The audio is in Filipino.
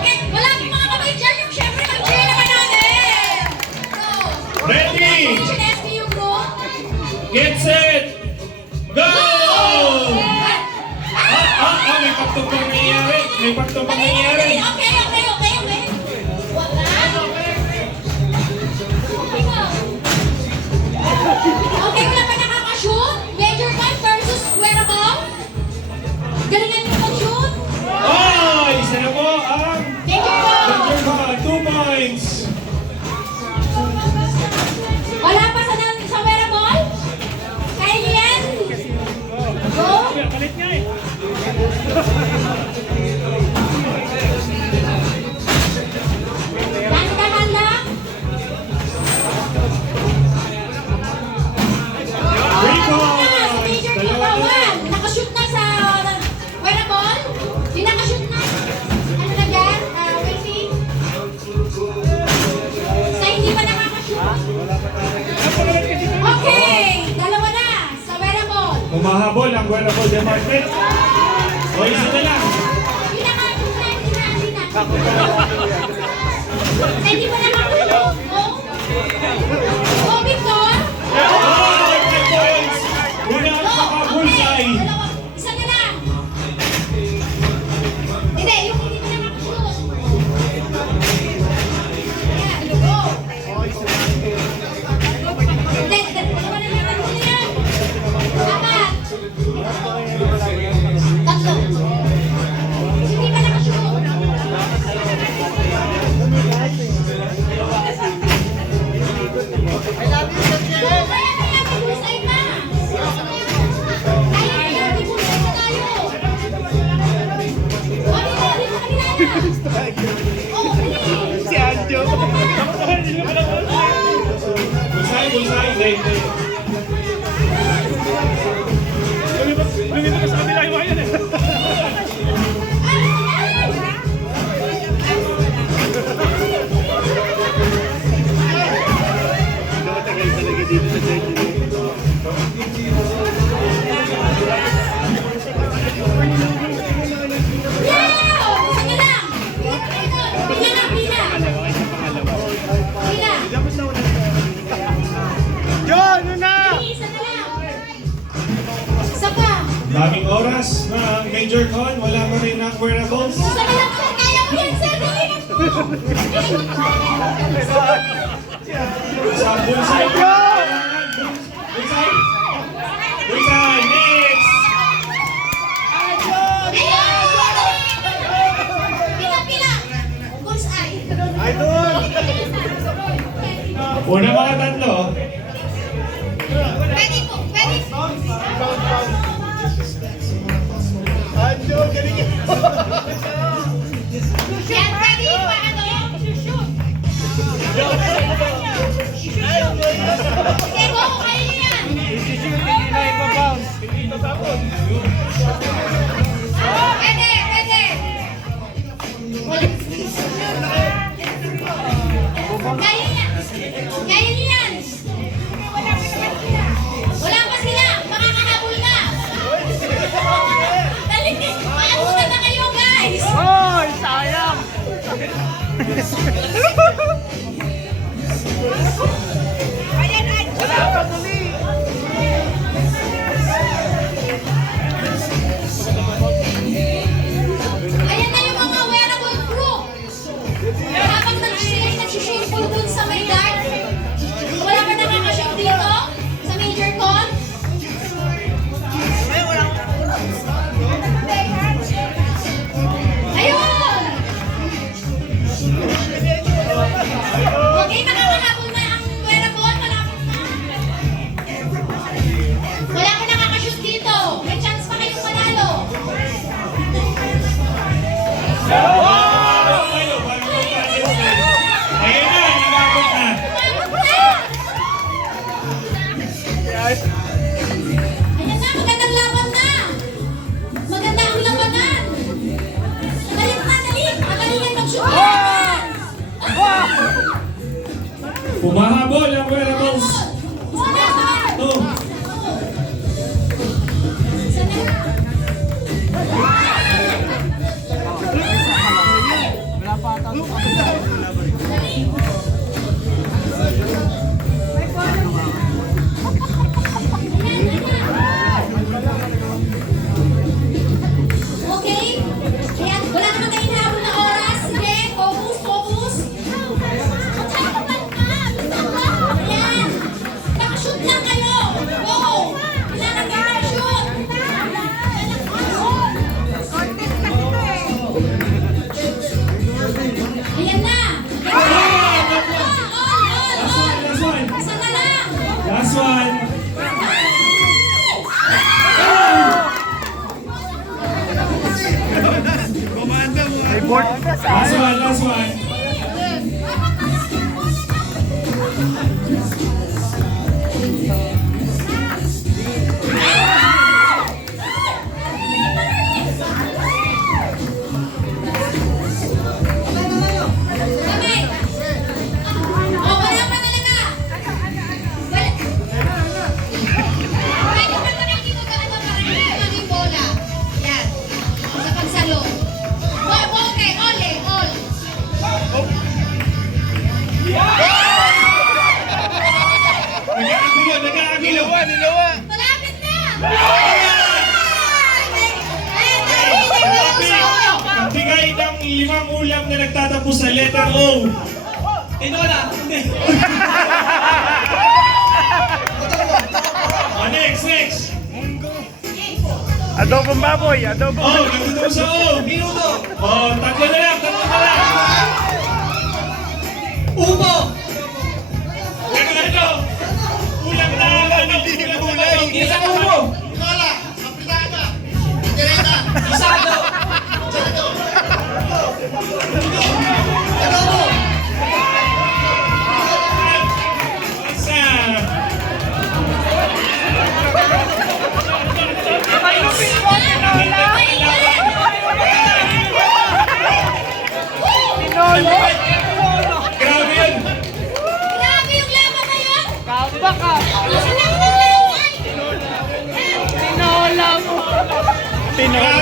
Okay, wala akong mga kamay dyan. Yung syempre, mag-cheer naman natin. So, Ready? Attention SPU group. Get set! Go! May pagtupang nangyayari. May pagtupang nangyayari. Okay. Wala. Okay, wala pa nakakashoot. Major Con versus wearable. Galingan niyo mag-shoot. Oh! Isa na po ang Major Con. Major Con. 2 points. Wala pa sa wearable. Kaya niyo yan. Go. Palit nga eh. Dahan-dahan lang. 3 Sa points. major Dalawa number na. 1. Nakashoot na sa wearable. Yung nakashoot na. Ano na dyan? Waving. Sa hindi pa nakakashoot. Okay. Dalawa na. Sa wearable. Humahabol ang wearable department. O, isa na lang. Yung nakashoot na. Hindi na. Sa hindi pa nakakashoot. Go. Go, Victor. Oh! 5 points. Una ang makabullseye. Dalawa. Isa na lang. Hindi, yung hindi pa nakakashoot. Ayan, go. Hindi, dalawa na lang. Tatlo na yan. Apat. Tatlo. Hindi pa nakashoot. Go, kaya, may bullseye pa. Kaya, may bullseye pa tayo. O, dito kabila na. Oh, please. Si Anjo. Bullseye. Hindi. Lumipat ka sa kabila yung yan eh. Matagal talaga dito sa China. Yeah! Isa na lang. Pila na, pila. Pila. John, ano na? Isa na lang. Isa pa. Daming oras na ang Major Con. Wala pa rin ang wearables. Isa na lang, sir. Kaya mo yan, sir. Gawin mo. Sa bullseye. Bullseye. Next. Pila, pila. Bullseye. Idol! Una mga tatlo. Pwede po, pwede po. Anjo, galing yan. Yan, ready pa, ano? Okay, go. Kaya niyo yan. Shoot, hindi na ipabounce. Hindi tatapon. Pwede, pwede. Kaya yan. Kaya niyo yan. Wala pa sila. Makakahabol na. Dali, maabutan na kayo, guys. Hoy, sayang! Ayan, Anjo. Wala pa tuloy! Ayan na yung mga wearable group. Habang nagsisimple dun sa may dart, wala pa nakakashoot dito sa major con. Ayun! Okay, nakakahabol na ang wearable. Malapit na. Wala pa nakakashoot dito. May chance pa kayong manalo. Ayun na, nababot na. Ayan na, magandang laban na. Maganda ang labanan. Dali. Magalingan mag-shoot. Humahabol ang wearables. Two. Sana. Last one. Kamay. Oh, wala pa talaga. Wala. Pwede pa nakikita ka ano para hindi yung bola. Yan. Sa pagsalo. Okay, all. Nag-aagilo. Malapit na! Nagbigay ng 5 ulam na nagtatapos sa letter O. Tinola. Next. Adobong baboy, adobo. Oh, nandito sa O. Minuto. Oh, tatlo na lang. Upo. Ano? Ulam na. Isang upo. Isado. Isa. Grabe yun. Grabe yung laban na yun! Kaba ka! Gusto lang ng laban! Tinola.